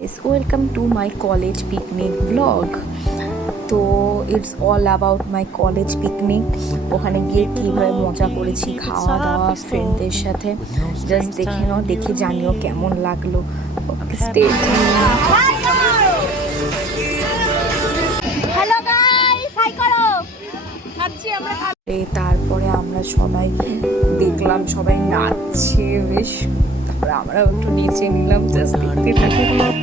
Yes, welcome to my college picnic vlog. তো it's all about my college picnic. ওখানে গিয়ে কীভাবে মজা করেছি, খাওয়া দাওয়া ফ্রেন্ডদের সাথে, জাস্ট দেখে নাও, দেখে জানিও কেমন লাগলো। স্টে হ্যালো গাইস, হাই করো। খাচ্ছি আমরা। তারপরে আমরা সবাই দেখলাম সবাই নাচছে বেশ, তারপরে আমরা একটু নিচে নিলাম, জাস্ট দেখতে থাকলাম।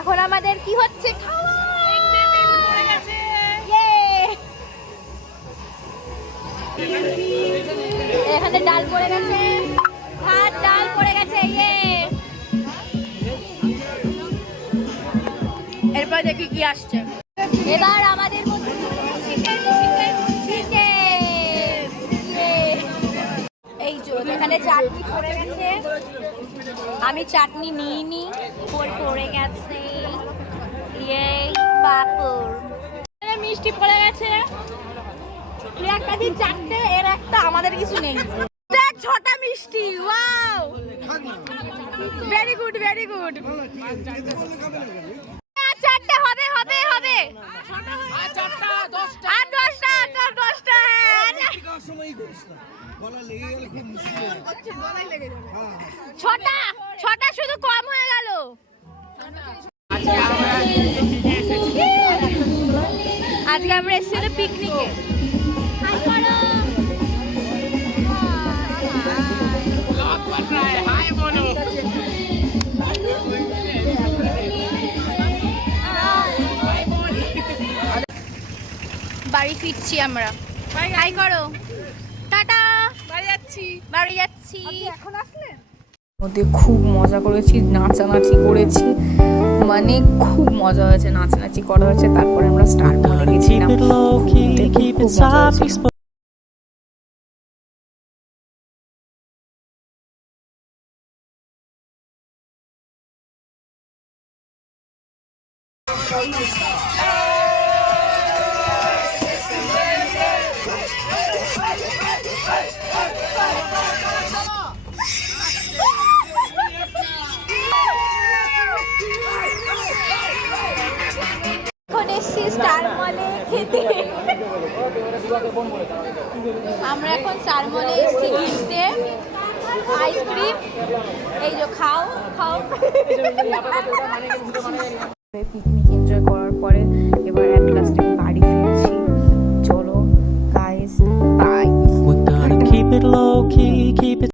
এখন আমাদের কি হচ্ছে? খাওয়া। এখানে ডাল পড়ে গেছে, ভাত ডাল পড়ে গেছে। এরপর দেখি কি আসছে। এবার আমাদের মধ্যে এই যে এখানে চাটনি পড়ে গেছে, আমি চাটনি নিইনি, পড়ে গেছে। পাপড়, মিষ্টি পড়ে গেছে, একটা দিন চারটে, এর একটা, আমাদের কিছু নেই। ছটা মিষ্টি, wow, very good very good. চারটে হবে হবে হবে, আর দশটা। ছটা শুধু কম হয়ে গেল। আজকে আমরা এসেছি পিকনিকে। বাড়ি ফিরছি আমরা। হাই করো, টাটা। বাড়ি যাচ্ছি। এখন আসলে মধ্যে খুব মজা করেছি, নাচানাচি করেছি, মানে খুব মজা হয়েছে, নাচানাচি করা হয়েছে। তারপরে আমরা স্টার মলে গেছিলাম, খুব মজা হয়েছিল। এখন এসছি স্টার মলে খেতে। আমরা এখন স্টার মলে এসছি কিনতে আইসক্রিম। এই যে খাও। পিকনিক এনজয় করার পরে